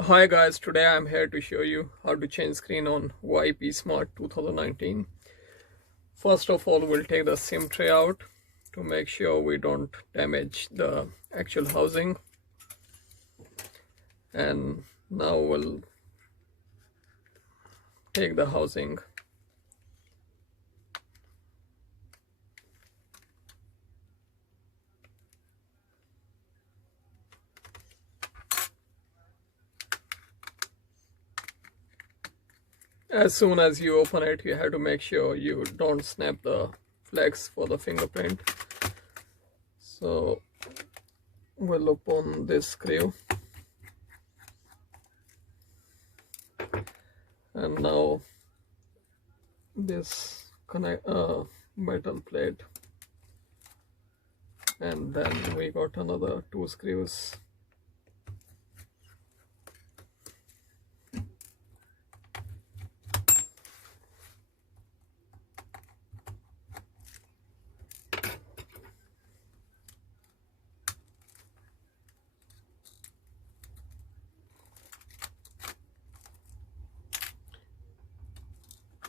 Hi guys, today I'm here to show you how to change screen on Huawei psmart 2019. First of all, we'll take the SIM tray out to make sure we don't damage the actual housing. And now we'll take the housing. As soon as you open it, you have to make sure you don't snap the flex for the fingerprint. So we'll open this screw. And now this metal plate, and then we got another two screws.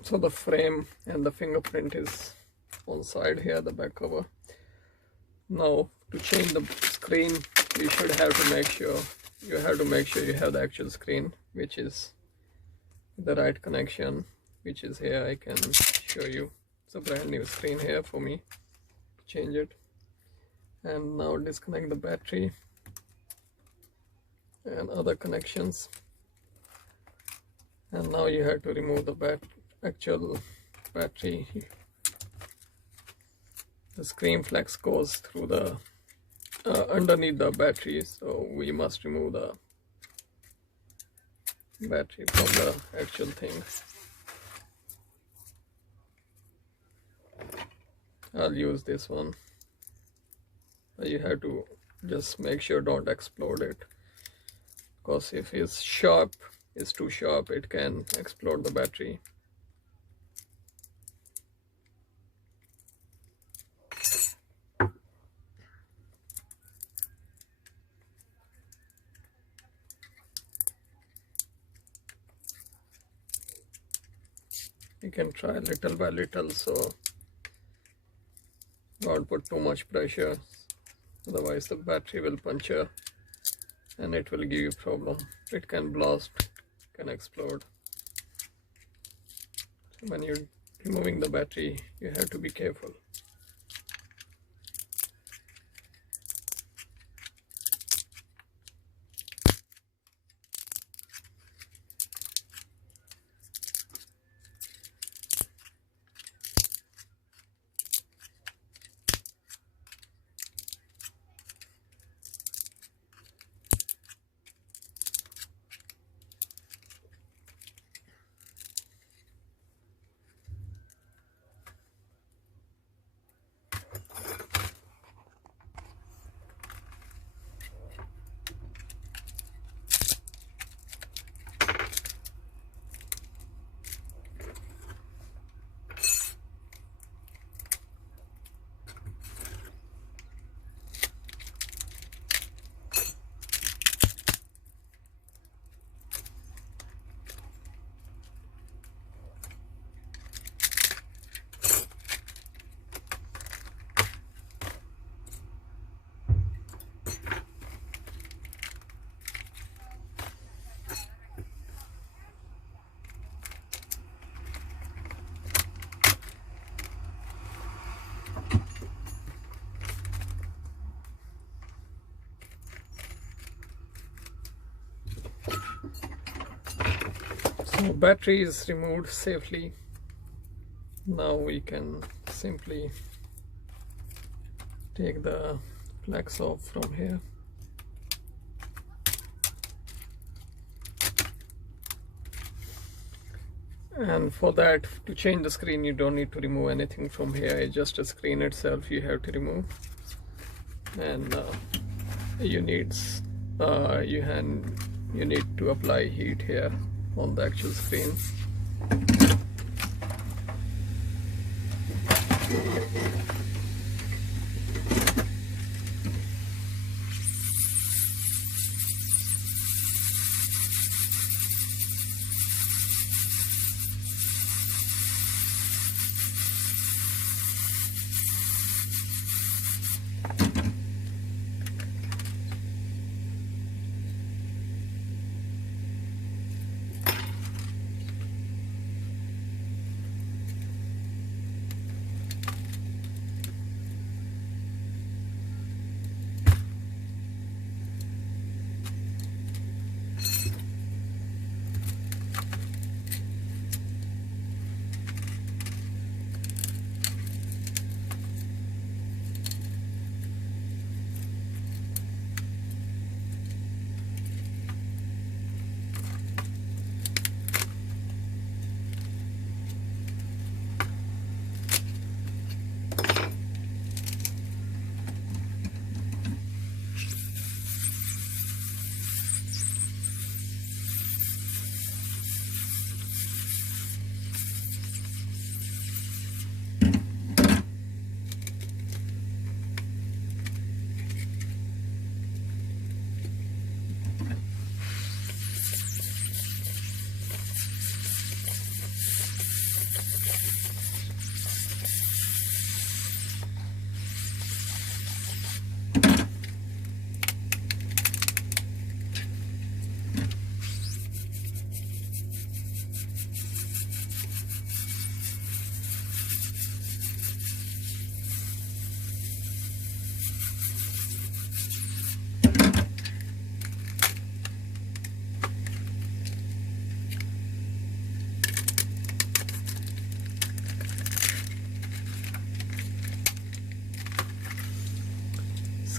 So the frame and the fingerprint is on side here, the back cover. Now to change the screen, you should have to make sure you have the actual screen, which is the right connection, which is here. I can show you. It's a brand new screen here for me to change it. And now disconnect the battery and other connections. And now you have to remove the actual battery. The screen flex goes through the underneath the battery, so we must remove the battery from the actual thing. I'll use this one. You have to just make sure don't explode it, because if it's too sharp, it can explode the battery. You can try little by little, so don't put too much pressure, otherwise the battery will puncture and it will give you problem. It can blast, can explode. So when you're removing the battery, you have to be careful. So battery is removed safely. Now we can simply take the flex off from here. And for that, to change the screen, you don't need to remove anything from here. It's just a screen itself you have to remove. And you need to apply heat here on the actual screen.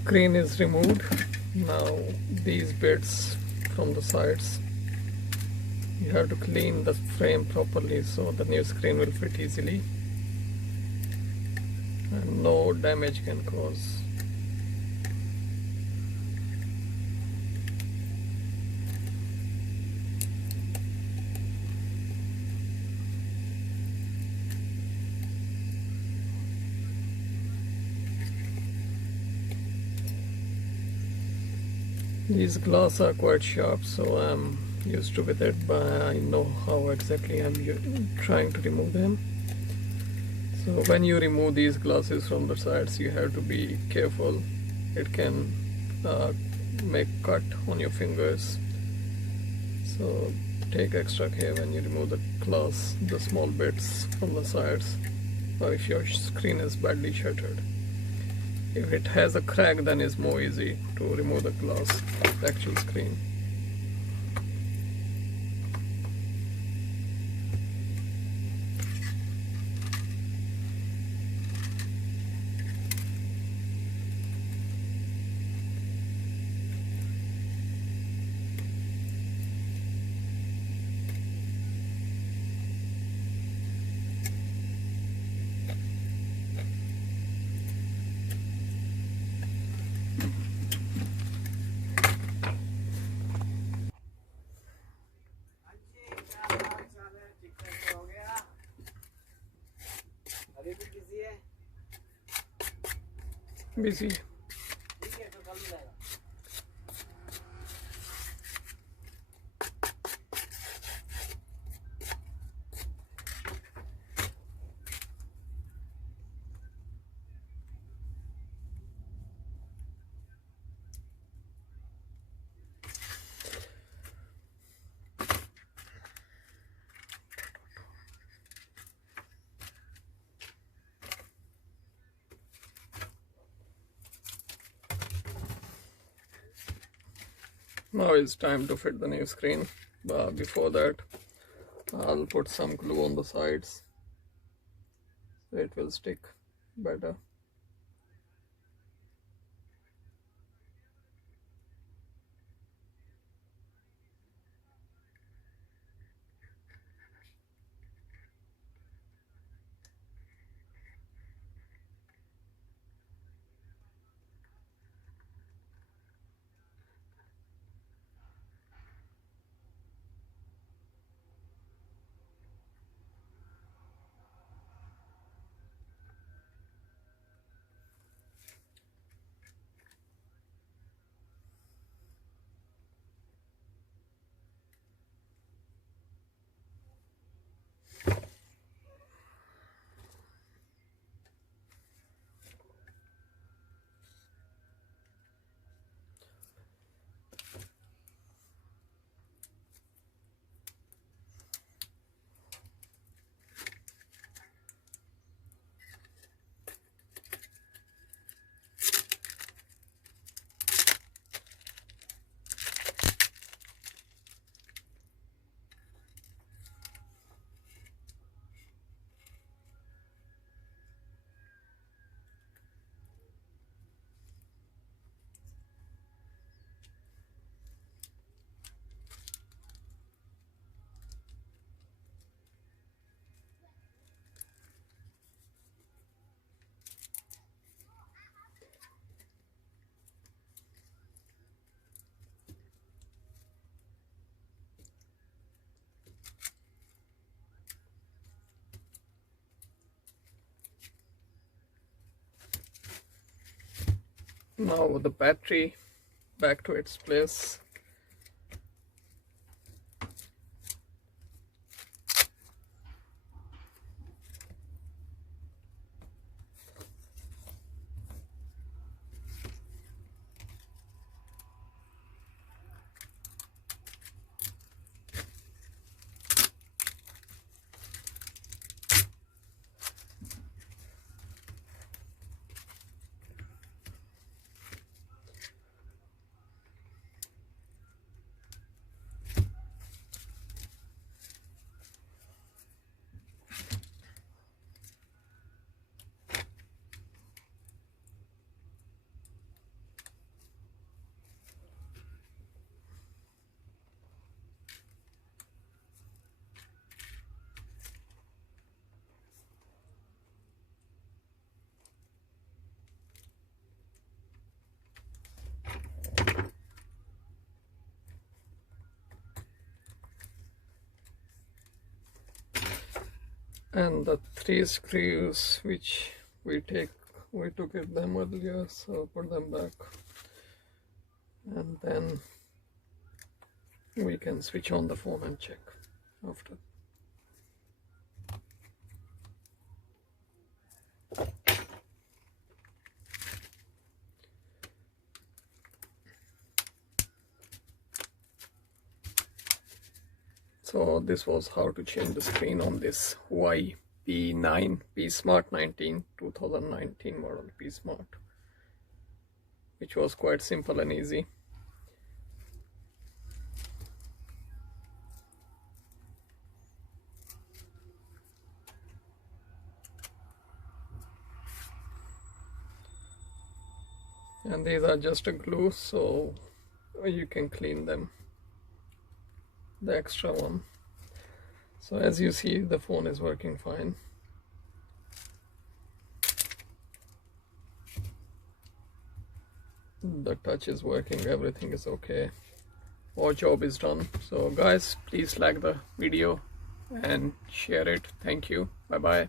screen is removed. Now these bits from the sides, you have to clean the frame properly so the new screen will fit easily and no damage can cause. These glass are quite sharp, so I'm used to with it, but I know how exactly I'm trying to remove them. So when you remove these glasses from the sides, you have to be careful. It can make cut on your fingers. So take extra care when you remove the glass, the small bits from the sides, or if your screen is badly shattered. If it has a crack, then it's more easy to remove the glass, the actual screen. Busy. Now it's time to fit the new screen, but before that I'll put some glue on the sides so it will stick better. Now the battery back to its place. and the 3 screws which we took them earlier, so put them back, and then we can switch on the phone and check after. So this was how to change the screen on this Huawei P9 psmart 19 2019 model psmart, which was quite simple and easy. And these are just a glue, so you can clean them, the extra one. So as you see, the phone is working fine. The touch is working, everything is okay. Our job is done. So guys, please like the video and share it. Thank you. Bye bye.